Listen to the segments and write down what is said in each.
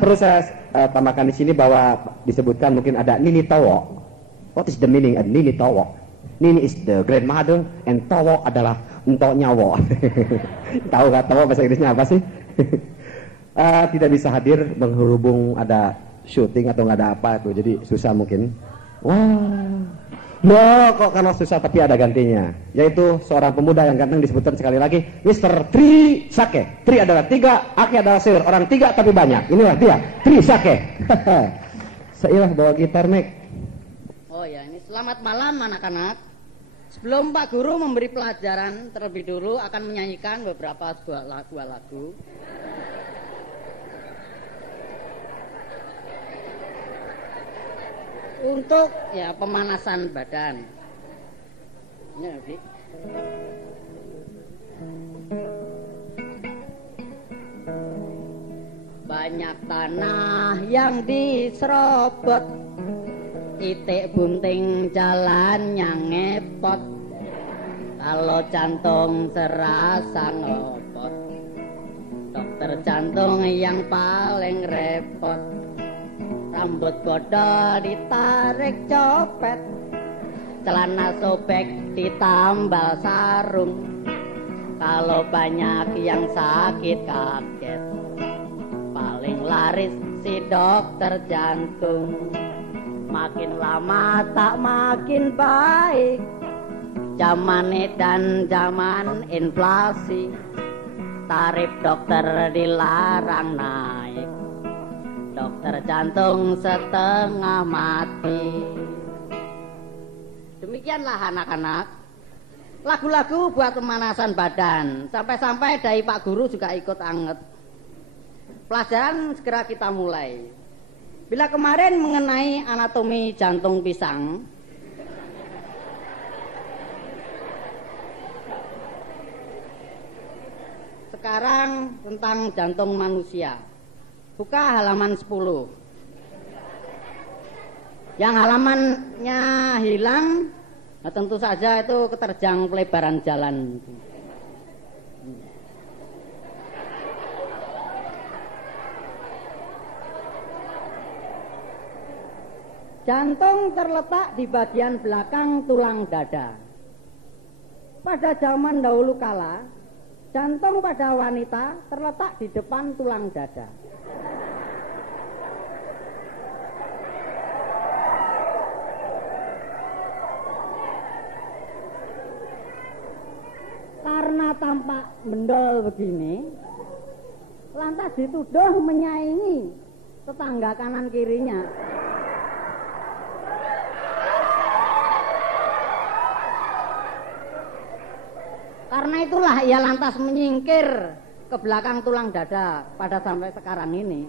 Perlu saya tambahkan di sini bahwa disebutkan mungkin ada Nini Towo. What is the meaning of Nini Towo? Nini is the grandmother and Towo adalah entok nyawo. Tahu nggak Towo bahasa Inggrisnya apa sih? Tidak bisa hadir berhubung ada syuting atau nggak ada apa tuh, jadi susah mungkin. Wah, kok karena susah tapi ada gantinya, yaitu seorang pemuda yang ganteng disebutkan sekali lagi, Mr. Tri Sake. Tri adalah 3, Ake adalah sayur. Orang 3 tapi banyak. Inilah dia, Tri Sake. Seilah bawa gitar, Mek. Oh ya, ini selamat malam anak-anak. Sebelum Pak Guru memberi pelajaran, terlebih dulu akan menyanyikan beberapa sebuah lagu. Untuk ya pemanasan badan. Ini Abi. Banyak tanah yang diserobot, itik bunting jalan yang ngepot. Kalau jantung serasa ngopot, dokter jantung yang paling repot. Rambut bodol ditarik copet, celana sobek ditambal sarung. Kalau banyak yang sakit kaget, paling laris si dokter jantung. Makin lama tak makin baik, zaman edan zaman inflasi, tarif dokter dilarang naik. Dokter jantung setengah mati. Demikianlah anak-anak, lagu-lagu buat pemanasan badan. Sampai-sampai dari Pak Guru juga ikut anget. Pelajaran segera kita mulai. Bila kemarin mengenai anatomi jantung pisang, sekarang tentang jantung manusia. Buka halaman 10. Yang halamannya hilang, nah tentu saja itu keterjang pelebaran jalan. Jantung terletak di bagian belakang tulang dada. Pada zaman dahulu kala, jantung pada wanita terletak di depan tulang dada. Karena tampak mendol begini, lantas dituduh menyaingi tetangga kanan kirinya. Karena itulah ia lantas menyingkir ke belakang tulang dada pada sampai sekarang ini.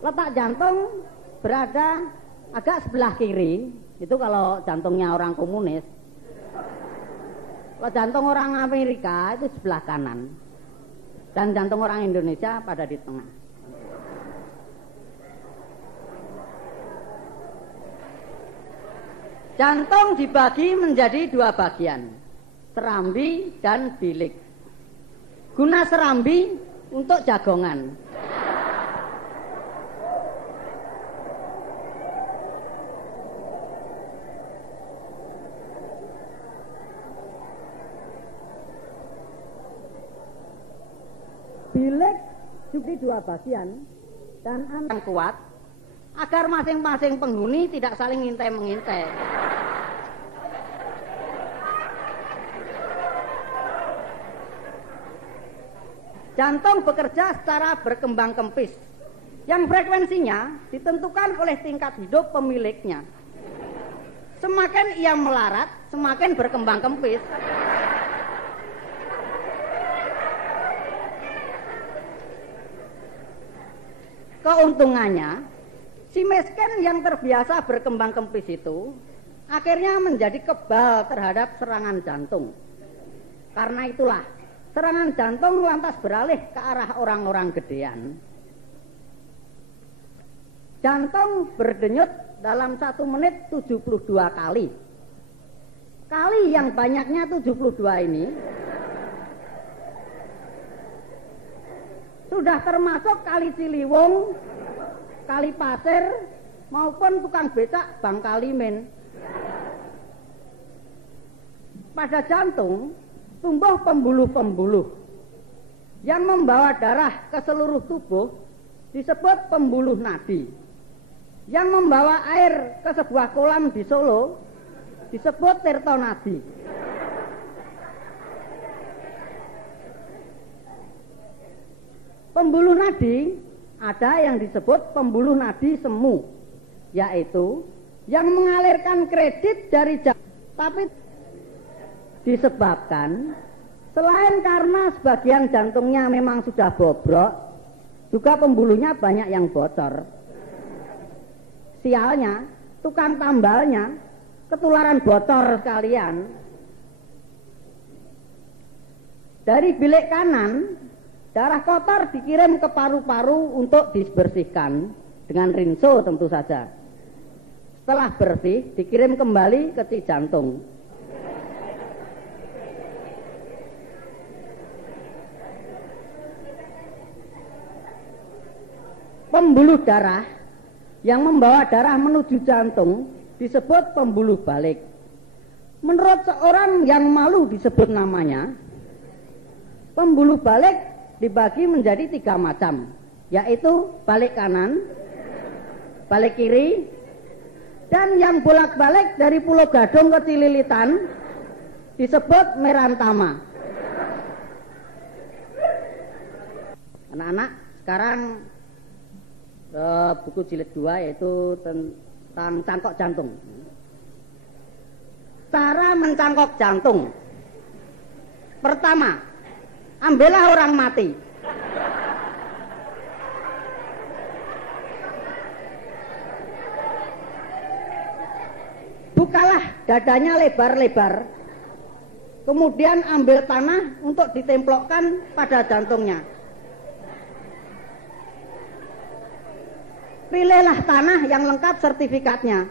Letak jantung berada agak sebelah kiri, itu kalau jantungnya orang komunis. Kalau jantung orang Amerika itu sebelah kanan, dan jantung orang Indonesia pada di tengah. Jantung dibagi menjadi 2 bagian, serambi dan bilik. Guna serambi untuk jagongan. Bilik juga 2 bagian dan antara kuat agar masing-masing penghuni tidak saling ngintai-mengintai. Jantung bekerja secara berkembang kempis, yang frekuensinya ditentukan oleh tingkat hidup pemiliknya. Semakin ia melarat, semakin berkembang kempis. Keuntungannya, si miskin yang terbiasa berkembang kempis itu akhirnya menjadi kebal terhadap serangan jantung. Karena itulah, serangan jantung lantas beralih ke arah orang-orang gedean. Jantung berdenyut dalam 1 menit 72 kali. Kali yang banyaknya 72 ini sudah termasuk Kali Ciliwung, Kali Pasir, maupun tukang becak Bang Kalimin. Pada jantung tumbuh pembuluh-pembuluh yang membawa darah ke seluruh tubuh disebut pembuluh nadi. Yang membawa air ke sebuah kolam di Solo disebut tirta nadi. Pembuluh nadi ada yang disebut pembuluh nadi semu, yaitu yang mengalirkan kredit dari jantung, tapi disebabkan selain karena sebagian jantungnya memang sudah bobrok, juga pembuluhnya banyak yang bocor. Sialnya, tukang tambalnya ketularan bocor sekalian. Dari bilik kanan, darah kotor dikirim ke paru-paru untuk dibersihkan dengan rinso tentu saja. Setelah bersih, dikirim kembali ke si jantung. Pembuluh darah yang membawa darah menuju jantung disebut pembuluh balik. Menurut seorang yang malu disebut namanya, pembuluh balik dibagi menjadi 3 macam, yaitu balik kanan, balik kiri, dan yang bolak-balik dari Pulau Gadung ke Cililitan disebut merantama. Anak-anak, sekarang buku jilid 2 yaitu tentang cangkok jantung. Cara mencangkok jantung. Pertama, ambillah orang mati. Bukalah dadanya lebar-lebar. Kemudian ambil tanah untuk ditemplokkan pada jantungnya. Pilihlah tanah yang lengkap sertifikatnya.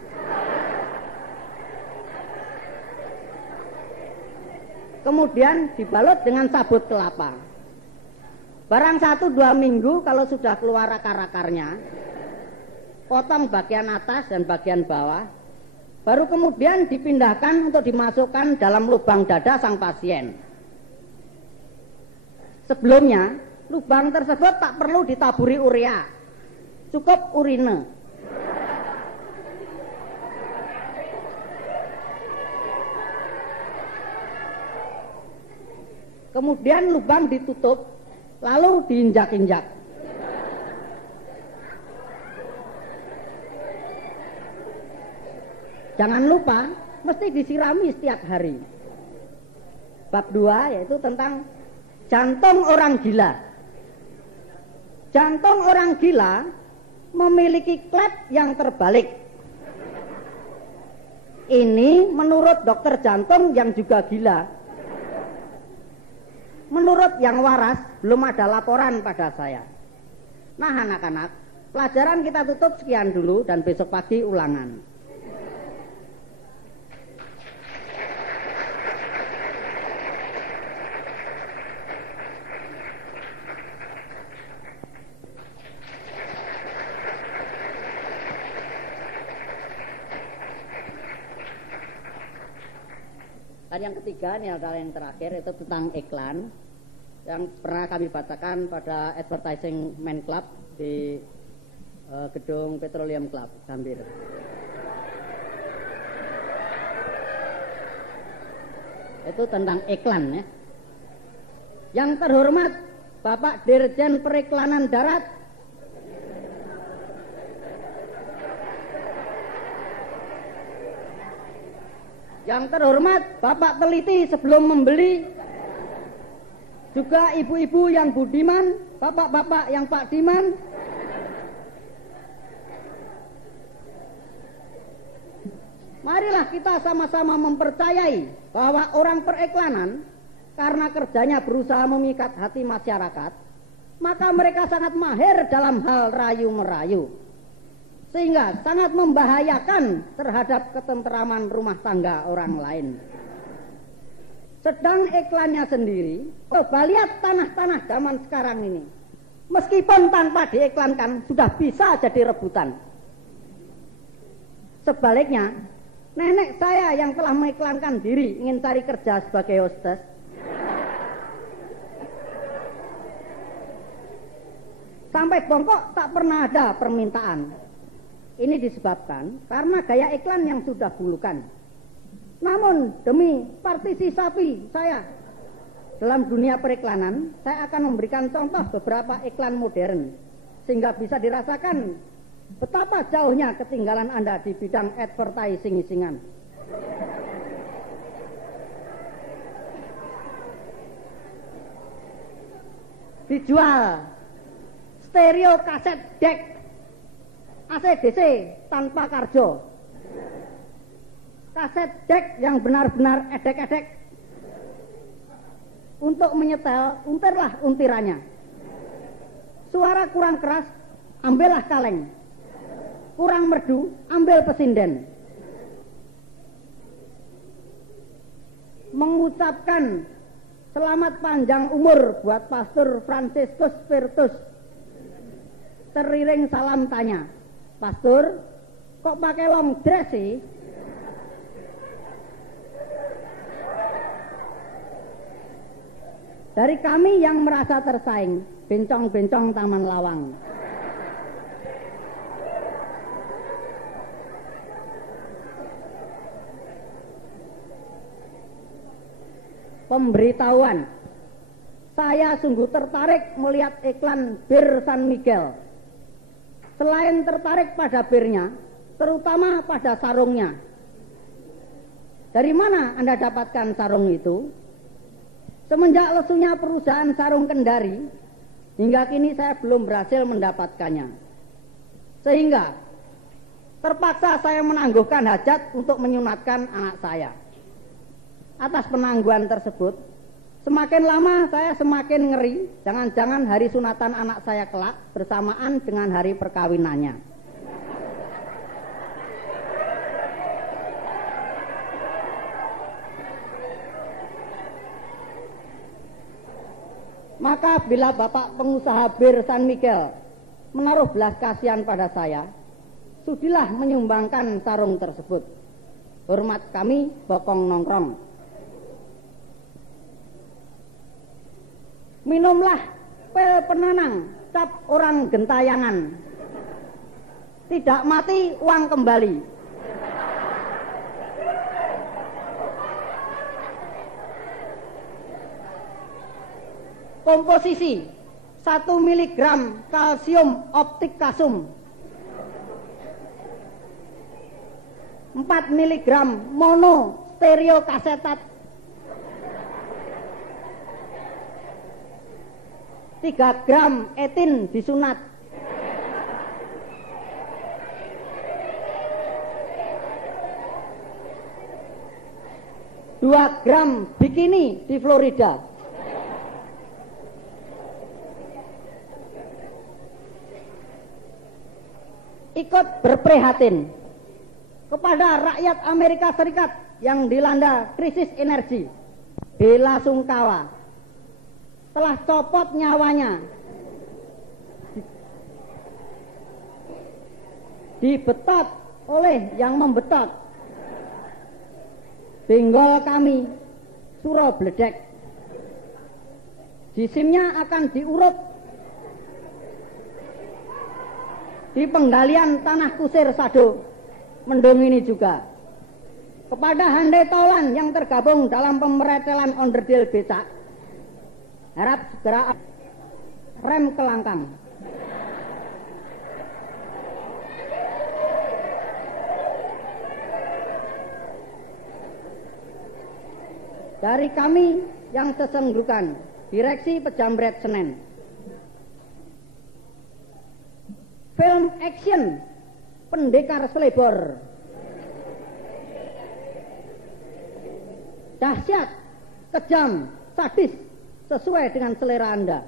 Kemudian dibalut dengan sabut kelapa. Barang 1-2 minggu kalau sudah keluar akar-akarnya, potong bagian atas dan bagian bawah, baru kemudian dipindahkan untuk dimasukkan dalam lubang dada sang pasien. Sebelumnya, lubang tersebut tak perlu ditaburi urea, cukup urine. Kemudian lubang ditutup, lalu diinjak-injak. Jangan lupa, mesti disirami setiap hari. Bab 2 yaitu tentang jantung orang gila. Jantung orang gila memiliki klep yang terbalik. Ini menurut dokter jantung yang juga gila. Menurut yang waras, belum ada laporan pada saya. Nah anak-anak, pelajaran kita tutup sekian dulu dan besok pagi ulangan. Dan yang ketiga, ini adalah yang terakhir, itu tentang iklan yang pernah kami bacakan pada Advertising Man Club di gedung Petroleum Club, Gambir. Itu tentang iklan ya. Yang terhormat Bapak Dirjen Periklanan Darat, yang terhormat Bapak teliti sebelum membeli, juga ibu-ibu yang budiman, bapak-bapak yang Pak Diman, marilah kita sama-sama mempercayai bahwa orang periklanan karena kerjanya berusaha memikat hati masyarakat, maka mereka sangat mahir dalam hal rayu-merayu, sehingga sangat membahayakan terhadap ketenteraman rumah tangga orang lain. Sedang iklannya sendiri, coba lihat tanah-tanah zaman sekarang ini. Meskipun tanpa diiklankan sudah bisa jadi rebutan. Sebaliknya, nenek saya yang telah mengiklankan diri ingin cari kerja sebagai hostess, sampai bongkok tak pernah ada permintaan. Ini disebabkan karena gaya iklan yang sudah bulukan. Namun demi partisipasi saya dalam dunia periklanan, saya akan memberikan contoh beberapa iklan modern sehingga bisa dirasakan betapa jauhnya ketinggalan Anda di bidang advertising-isingan. Dijual stereo kaset deck AC/DC tanpa karjo. Kaset deck yang benar-benar edek-edek. Untuk menyetel, untirlah untirannya. Suara kurang keras, ambillah kaleng. Kurang merdu, ambil pesinden. Mengucapkan selamat panjang umur buat Pastor Franciscus Spiritus. Teriring salam tanya, Pastor, kok pakai long dress sih? Dari kami yang merasa tersaing, bencong-bencong Taman Lawang. Pemberitahuan, saya sungguh tertarik melihat iklan bir San Miguel. Selain tertarik pada birnya, terutama pada sarungnya. Dari mana Anda dapatkan sarung itu? Semenjak lesunya perusahaan sarung Kendari, hingga kini saya belum berhasil mendapatkannya. Sehingga terpaksa saya menangguhkan hajat untuk menyunatkan anak saya. Atas penangguhan tersebut, semakin lama saya semakin ngeri, jangan-jangan hari sunatan anak saya kelak bersamaan dengan hari perkawinannya. Maka bila Bapak pengusaha bir San Miguel menaruh belas kasihan pada saya, sudilah menyumbangkan sarung tersebut. Hormat kami, Bokong Nongkrong. Minumlah pil penenang, cap orang gentayangan. Tidak mati, uang kembali. Komposisi 1 mg kalsium optik kasum, 4 mg mono stereo kasetat, 3 gram etin disunat, 2 gram bikini di Florida. Ikut berprihatin kepada rakyat Amerika Serikat yang dilanda krisis energi. Bela sungkawa telah copot nyawanya, dibetot oleh yang membetot. Benggol kami suro bledek, jisimnya akan diurut di penggalian tanah kusir Sado. Mendung ini juga kepada handai taulan yang tergabung dalam pemeretelan onderdil becak, harap segera rem kelangkang. Dari kami yang sesenggukan, Direksi Pejamret Senen. Film action Pendekar Selebor, dahsyat, kejam, sadis, sesuai dengan selera Anda.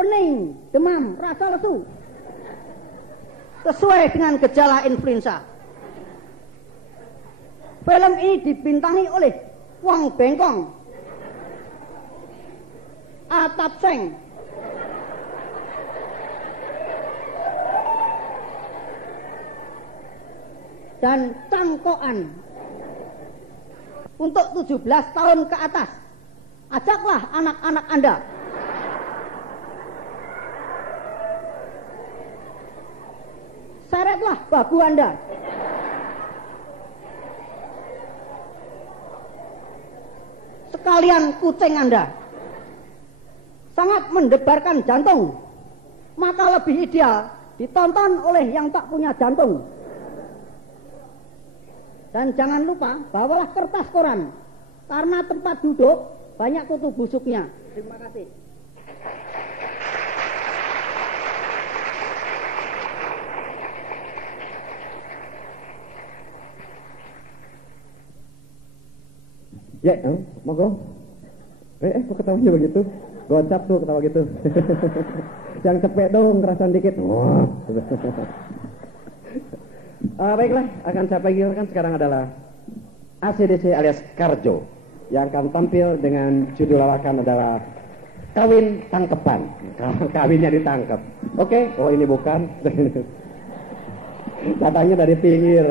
Pening, demam, rasa lesu, sesuai dengan gejala influenza. Film ini dibintangi oleh Wong Bengkong, Atap Seng, dan cangkokan untuk 17 tahun ke atas. Ajaklah anak-anak Anda. Seretlah babu Anda. Sekalian kucing Anda. Sangat mendebarkan jantung. Maka lebih ideal ditonton oleh yang tak punya jantung. Dan jangan lupa bawalah kertas koran. Karena tempat duduk banyak kutu busuknya. Terima kasih. Ya, monggo. Kok ketawanya begitu? Gocap tuh ketawa gitu. Yang cepet dong, kerasan dikit. Wah. Baiklah, akan saya panggilkan sekarang adalah ACDC alias Karjo yang akan tampil dengan judul lawakan adalah Kawin Tangkepan. Kawinnya ditangkep. Oke, oh ini bukan. Datangnya dari pinggir.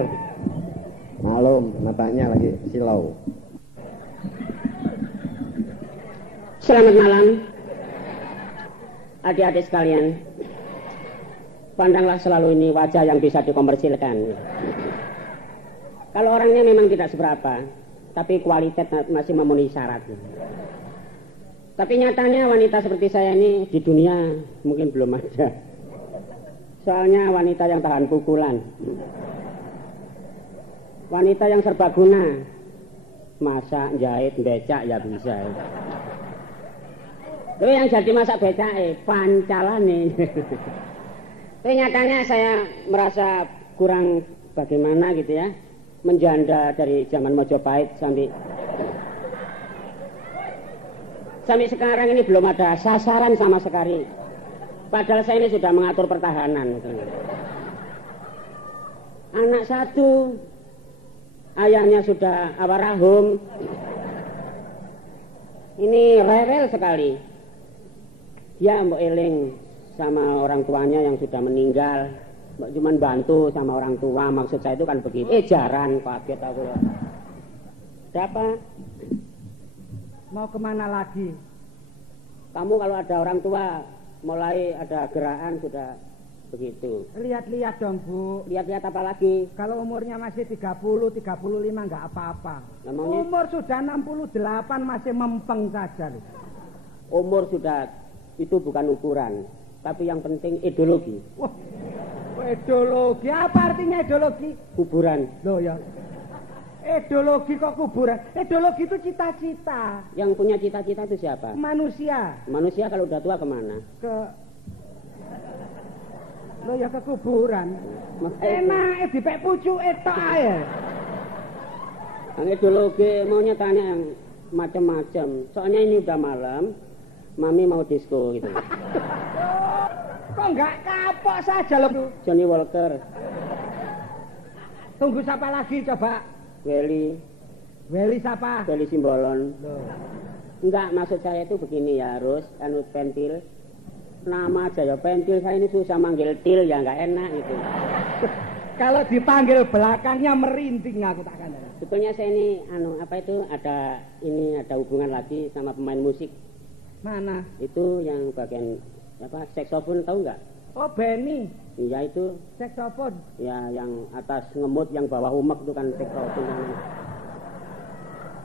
Malum, matanya lagi silau. Selamat malam, adik-adik sekalian. Pandanglah selalu ini wajah yang bisa dikomersilkan. Kalau orangnya memang tidak seberapa, tapi kualitas masih memenuhi syarat. Tapi nyatanya wanita seperti saya ini di dunia mungkin belum ada. Soalnya wanita yang tahan pukulan, wanita yang serbaguna, masak, jahit, becak ya bisa. Tapi yang jadi masak becak pancalane. Tapi nyatanya saya merasa kurang bagaimana gitu ya, menjanda dari zaman Mojopahit sampai sekarang ini belum ada sasaran sama sekali. Padahal saya ini sudah mengatur pertahanan. Anak satu, ayahnya sudah awarahum. Ini rewel sekali. Dia mbok eling sama orang tuanya yang sudah meninggal, mbok cuman bantu sama orang tua, maksud saya itu kan begitu. Jaran kaget aku. Siapa? Mau kemana lagi? Kamu kalau ada orang tua mulai ada gerakan sudah begitu. Lihat-lihat dong Bu. Lihat-lihat apa lagi? Kalau umurnya masih 30, 35 nggak apa-apa. Namanya? Umur sudah 68 masih mempeng saja loh. Umur sudah itu bukan ukuran, tapi yang penting ideologi. Wah, ideologi apa artinya ideologi? Kuburan. Loh ya. Ideologi kok kuburan? Ideologi itu cita-cita. Yang punya cita-cita itu siapa? Manusia. Manusia kalau udah tua kemana? Loh ya ke kuburan. Enak dipek pucuk etok ae. Yang ideologi maunya tanya yang macam-macam. Soalnya ini udah malam. Mami mau disco gitu. Kok nggak kapok saja loh. Johnny Walker. Tunggu siapa lagi coba? Welly. Welly siapa? Welly Simbolon. Loh. Enggak, maksud saya itu begini ya, harus anu pentil. Nama aja ya pentil, saya ini susah manggil til ya nggak enak gitu. Kalau dipanggil belakangnya merinding aku tak kandang. Sebetulnya saya ini anu apa itu ada hubungan lagi sama pemain musik. Mana? Itu yang bagian apa saksofon tahu nggak? Oh Benny. Iya itu. Saksofon. Ya yang atas ngemut yang bawah umek itu kan saksofon.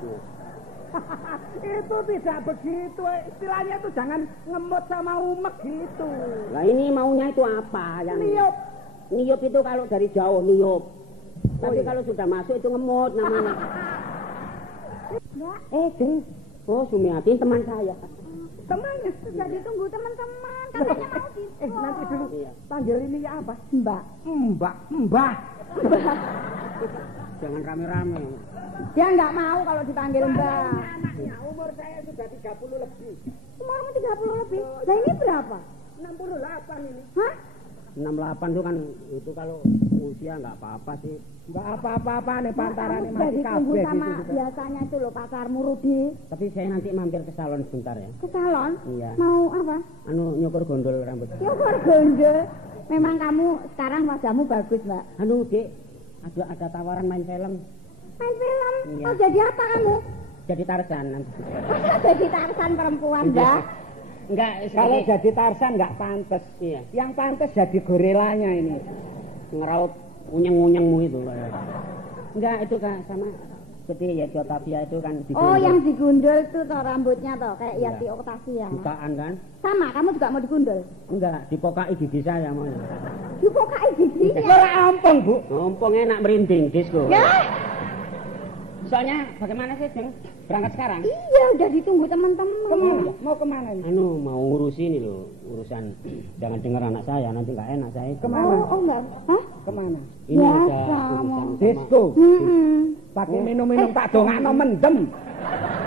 Ya. Itu tidak begitu. Istilahnya itu jangan ngemut sama umek gitu. Lah ini maunya itu apa? Yang niup. Niup itu kalau dari jauh niup. Tapi iya. kalau sudah masuk itu ngemut namanya. Deng. Oh Sumiati teman saya. Temannya sudah ditunggu teman-teman, katanya mau disco. Nanti dulu Iya. panggil ini ya apa? Mbak. Mbah. Jangan rame-rame. Dia nggak mau kalau dipanggil Mbak. Anaknya umur saya sudah 30 lebih. Umurmu 30 lebih. Nah ini berapa? 68 ini. Hah? 68 itu kan itu kalau usia nggak apa-apa sih. Nggak apa-apa nih pantaran Kamu masih sudah ditunggu kabeh sama gitu. biasanya itu loh pacarmu Rudi. Tapi saya nanti mampir ke salon sebentar ya. Ke salon? Iya. Mau apa? Anu nyukur gondol rambut. Syukur gondol. Memang kamu sekarang wajahmu bagus Mbak. Anu Dek, Ada tawaran main film. Main film? Iya. Oh, jadi apa kamu? Jadi Tarzan nanti. Jadi Tarzan perempuan, Mbak. Enggak, Kalau jadi Tarzan nggak pantas. Iya. Yang pantas jadi gorilanya ini. Ngeraut unyeng-unyengmu itu. Enggak, itu Kak sama seperti ya Otavia itu kan digundul. Oh, yang digundul itu toh rambutnya toh kayak Iya. Yati Octavia. Bukaan kan? Sama, kamu juga mau digundul? Enggak, dipokai gigi saya mau. Dipokai giginya. Ora ampun, Bu. Ngompong enak merinding disco. Ya, Soalnya bagaimana sih, Jeng? Berangkat sekarang? iya udah ditunggu teman-teman. Kemana? Mau kemana ini? Anu mau ngurus ini loh, urusan jangan dengar anak saya nanti nggak enak saya. Kemana? Oh, enggak. Hah? Kemana? Ini Ya, ada sama. urusan sama Disco. Pakai Oh. minum-minum tak dongakno mendem.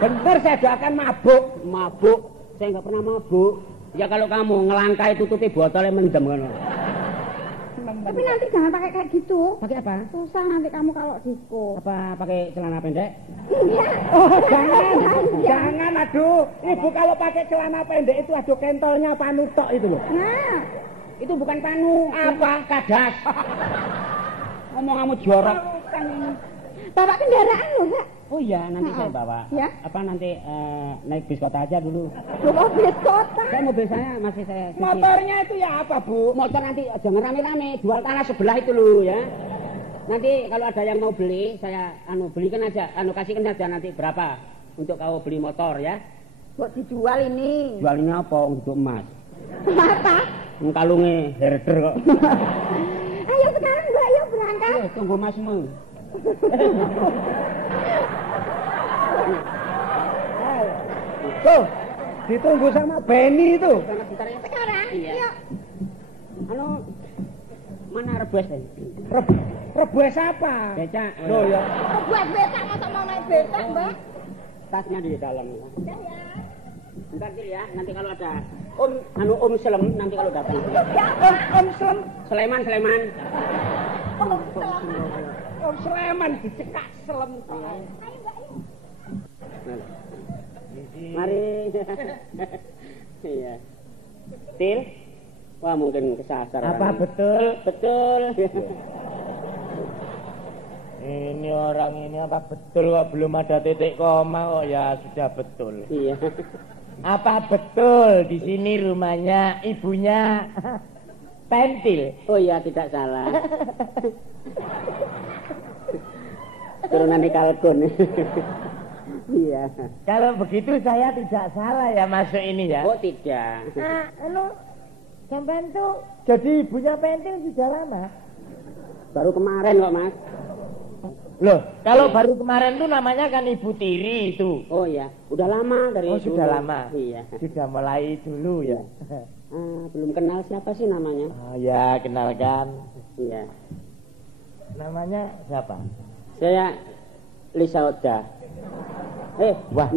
Bener saya doakan mabuk. mabuk. Saya nggak pernah mabuk. Ya kalau kamu ngelangkai tutupi botolnya mendem kan. Tapi nanti jangan pakai kayak gitu. Pakai apa? Susah nanti kamu kalau disco. Apa pakai celana pendek? Iya. Oh, jangan, aduh. Ibu kalau pakai celana pendek itu aduh kentolnya panutok itu loh. Nah, Itu bukan panu. Apa? Kadas. Ngomong kamu jorok. bawa kendaraan loh, Mbak. Oh iya, nanti saya bawa. Ya. Apa nanti naik bis kota aja dulu. Lu mau bis kota. Saya mobil saya masih saya cuci. Motornya itu ya apa, Bu? Motor nanti jangan rame-rame, jual tanah sebelah itu loh ya. Nanti kalau ada yang mau beli, saya belikan aja, kasihkan aja nanti berapa untuk kau beli motor ya. Buat dijual ini. Jualnya apa untuk emas? Apa? Kalungnya herder kok. Ayo sekarang, Mbak, ayo berangkat. Tunggu masmu. Tuh, ditunggu sama Benny itu. Sekarang, Iya. yuk. Mana rebus tadi? Rebus apa? Beca. Loh ya. Buat becak, masa mau naik becak, Mbak? Tasnya di dalam. Ya, ya. Bentar Cil, ya, nanti kalau ada Om Slem nanti kalau datang. Om Slem. Sleman. Om Sleman dicekak Slem. Mari. Iya. Til. Wah, mungkin kesasar. Apa betul? Betul. Ini orang ini apa betul kok belum ada titik koma kok ya sudah betul. Iya. Apa betul di sini rumahnya ibunya Pentil? Oh iya, tidak salah. Turunan di Kalkun. Iya. Kalau begitu saya tidak salah ya masuk ini ya. Oh tidak. Nah, sampean tuh jadi ibunya Pentil sudah lama. Baru kemarin kok Mas. Loh, kalau baru kemarin tuh namanya kan Ibu Tiri itu. Oh iya, udah lama dari Oh, dulu. sudah lama. Iya. Sudah mulai dulu ya. Belum kenal siapa sih namanya? Oh ya, kenalkan. Iya. Namanya siapa? Saya Lisa Oda. Wah,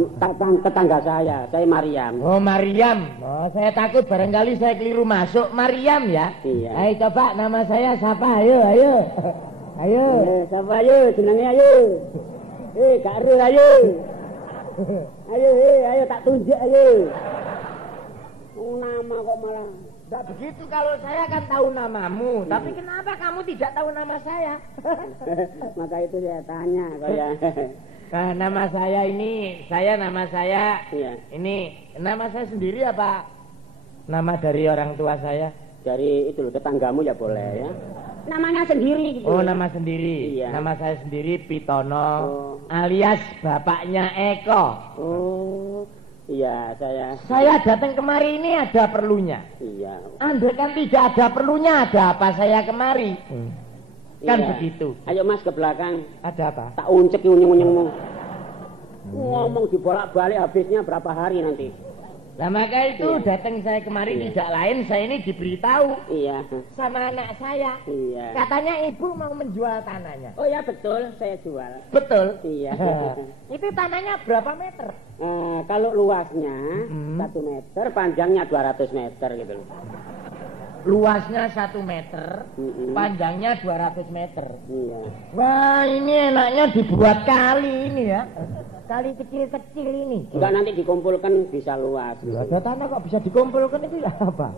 Tetangga saya Mariam. oh Mariam. Oh, saya takut barangkali saya keliru masuk. Mariam ya? Iya. Ayo coba nama saya siapa? Ayo. Ayo. Siapa ayo? Jenenge ayo. Gak ero ayo. Ayo tak tunjuk ayo. Nama kok malah. Tidak begitu kalau saya kan tahu namamu. Tapi kenapa kamu tidak tahu nama saya? Maka itu saya tanya kayak. Nah, nama saya Iya. ini nama saya sendiri apa nama dari orang tua saya? Dari itu loh, tetanggamu ya boleh ya. Namanya sendiri gitu. Oh, nama sendiri. Iya. Nama saya sendiri Pitono, Oh. alias bapaknya Eko. Oh, iya saya. Saya datang kemari ini ada perlunya. Iya. Andai kan tidak ada perlunya, ada apa saya kemari? Kan Iya. begitu. Ayo Mas ke belakang. Ada apa? Tak uncek unyeng-unyengmu. Ngomong dibolak-balik habisnya berapa hari nanti? Nah maka itu Iya. datang saya kemari Iya. tidak lain saya ini diberitahu Iya. sama anak saya. Iya. Katanya ibu mau menjual tanahnya. Oh ya betul, saya jual. Betul. Iya. Itu tanahnya berapa meter? Kalau luasnya 1 Hmm. meter, panjangnya 200 meter gitu loh. Luasnya 1 meter, Mm-mm. panjangnya 200 meter. Iya. Wah ini enaknya dibuat kali ini ya. kali kecil-kecil ini. Enggak, nanti dikumpulkan bisa luas. Ada tanah kok bisa dikumpulkan itu ya apa?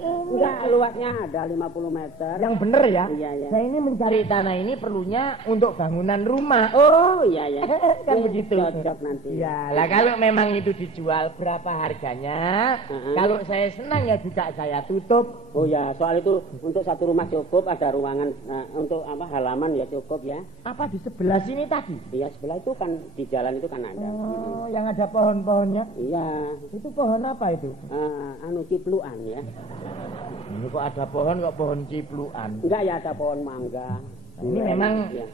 Enggak, luasnya ada 50 meter. Yang bener ya? Iya, iya. Saya ini mencari tanah ini perlunya untuk bangunan rumah. Oh, iya, iya. Kan begitu. Cocok nanti. Ya, lah kalau memang itu dijual berapa harganya? Kalau saya senang ya juga saya tutup. Oh ya, soal itu untuk satu rumah cukup, ada ruangan untuk apa halaman ya cukup ya. Apa di sebelah sini tadi? Iya, sebelah itu kan di jalan itu kan ada. Oh, yang ada pohon-pohonnya. Iya. Itu pohon apa itu? Anu cipluan ya. Ini kok ada pohon kok pohon cipluan. Enggak ya, ada pohon mangga. Ini memang ya.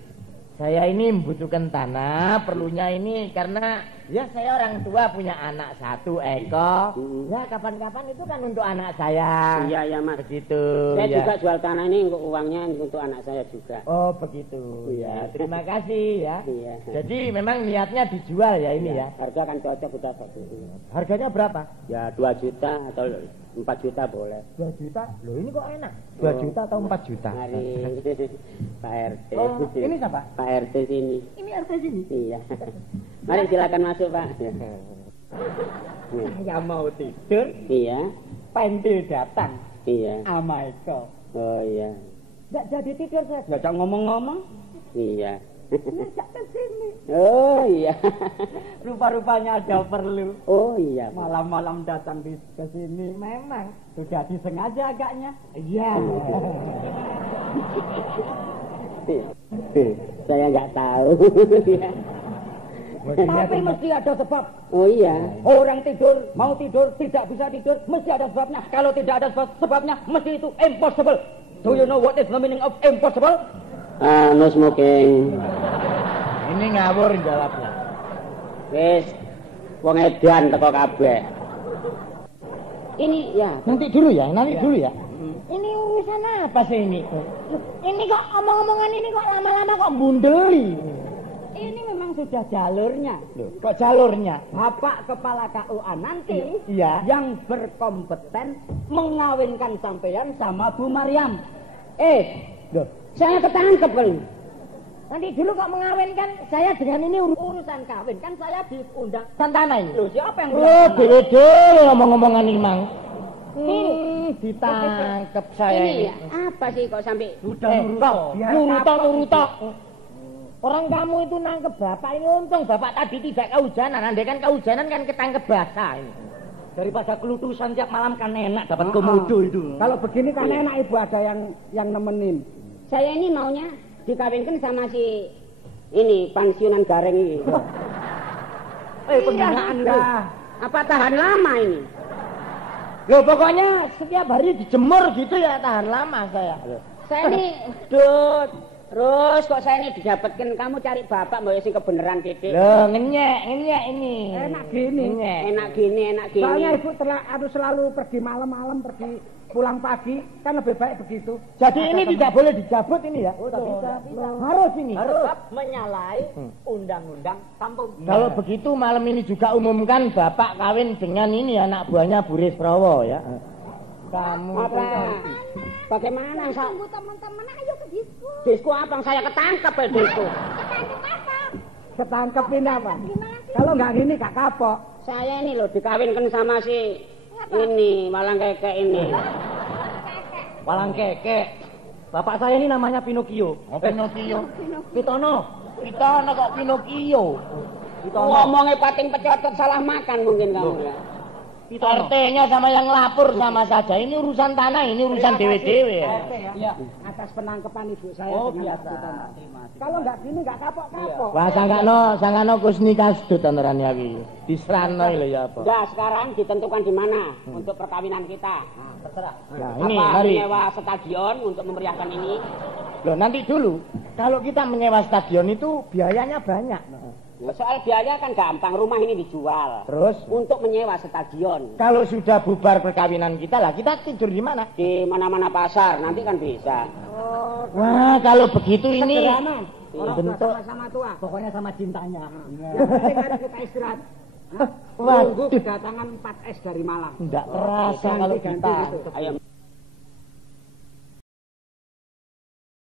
Saya ini membutuhkan tanah, perlunya ini karena ya saya orang tua punya anak 1 ekor. Ya kapan-kapan itu kan untuk anak saya. Iya, ya Mas. Begitu. Saya ya. juga jual tanah ini untuk uangnya untuk anak saya juga. Oh begitu. Ya terima kasih ya. Iya. Jadi memang niatnya dijual ya ini ya. Harga kan cocok udah satu. Harganya berapa? Ya 2 juta atau 4 juta boleh. 2 juta? Loh ini kok enak. 2 juta atau 4 juta? Mari Pak RT. Oh, ini siapa? Pak RT sini. Ini RT sini. Iya. Mari silakan masuk Pak. Saya mau tidur. Iya. Pentil datang. Iya. Ama Eko. Oh iya. Nggak jadi tidur saya. Nggak ngomong-ngomong. Iya. Ngajak ke sini. Oh iya. Rupa-rupanya ada perlu. Oh iya. Malam-malam datang ke sini memang sudah disengaja agaknya. Iya. Saya nggak tahu. Tapi mesti ada sebab. Oh iya. Orang tidur, mau tidur, tidak bisa tidur, mesti ada sebabnya. Kalau tidak ada sebabnya, mesti itu impossible. Do you know what is the meaning of impossible? No smoking. Ini ngawur jawabnya. Wis, wong edan teko kabeh. Ini ya. Nanti dulu ya, dulu ya. Ini urusan apa sih ini? Ini kok omong-omongan ini kok lama-lama kok bundeli. Ini memang sudah jalurnya. Loh, kok jalurnya? Bapak Kepala KUA nanti yang berkompeten mengawinkan sampeyan sama Bu Maryam. Loh, saya ketangkep kali. Nanti dulu kok mengawinkan saya dengan ini urusan kawin. Kan saya diundang tantanah ini. Loh, siapa yang beda ngomong-ngomongan ini, Mang. Ditangkep saya ini. Ya, apa sih kok sampai nurutok. Orang kamu itu nangkep bapak ini untung bapak tadi tidak kehujanan. Andai kan kehujanan kan ketangkep basah ini. Daripada kelutusan tiap malam kan enak dapat komodo itu. Kalau begini kan enak ibu ada yang nemenin. Saya ini maunya dikawinkan sama si ini pensiunan Gareng ini. Penghinaan itu. Apa tahan lama ini? Loh pokoknya setiap hari dijemur gitu ya tahan lama saya. Saya ini terus kok saya ini didapatkan kamu cari bapak mau sing kebenaran titik. Loh ngenyek ini. Enak gini. Enak gini. Soalnya ibu harus selalu pergi malam-malam, pergi pulang pagi, kan lebih baik begitu. Jadi ini tidak boleh dicabut ini ya? Oh, bisa. Harus ini. Harus menyalahi undang-undang kampung. Kalau begitu malam ini juga umumkan bapak kawin dengan ini anak buahnya Bu Risprowo ya. Kamu apa? Bagaimana? Tunggu teman-teman, ayo ke disko. Disko apa? Saya ketangkep ya disko. Ketangkep apa? Ketangkep ini apa? Gimana sih? Kalau nggak gini gak kapok. Saya ini loh dikawinkan sama si ini malang keke ini. Walang keke. Bapak saya ini namanya Pinocchio. Oh, Pinocchio. Pitono kok Pinocchio. Ngomongnya pating pecotot salah makan mungkin kamu ya. RT-nya sama yang lapor sama saja. Ini urusan tanah, ini urusan dewe-dewe. Ya. Atas penangkepan ibu saya. Oh biasa. Kalau nggak gini nggak kapok-kapok. Wah sangkano Kusni kasdut antarane iki. Disrano lho ya apa. Ya sekarang ditentukan di mana untuk perkawinan kita. Terserah. Nah, ini apa mari. menyewa stadion untuk memeriahkan ini? Loh nanti dulu. Kalau kita menyewa stadion itu biayanya banyak. Ya, soal biaya kan gampang, rumah ini dijual. Terus untuk menyewa stadion. Kalau sudah bubar perkawinan kita lah, kita tidur di mana? Di mana-mana pasar, nanti kan bisa. Wah, kalau begitu ini Sederhana. Orang bentuk sama-sama tua. pokoknya sama cintanya. Yang penting hari kita istirahat. Waduh, Tunggu kedatangan 4S dari Malang. enggak terasa kalau Ganti-ganti kita. gitu. Ayo.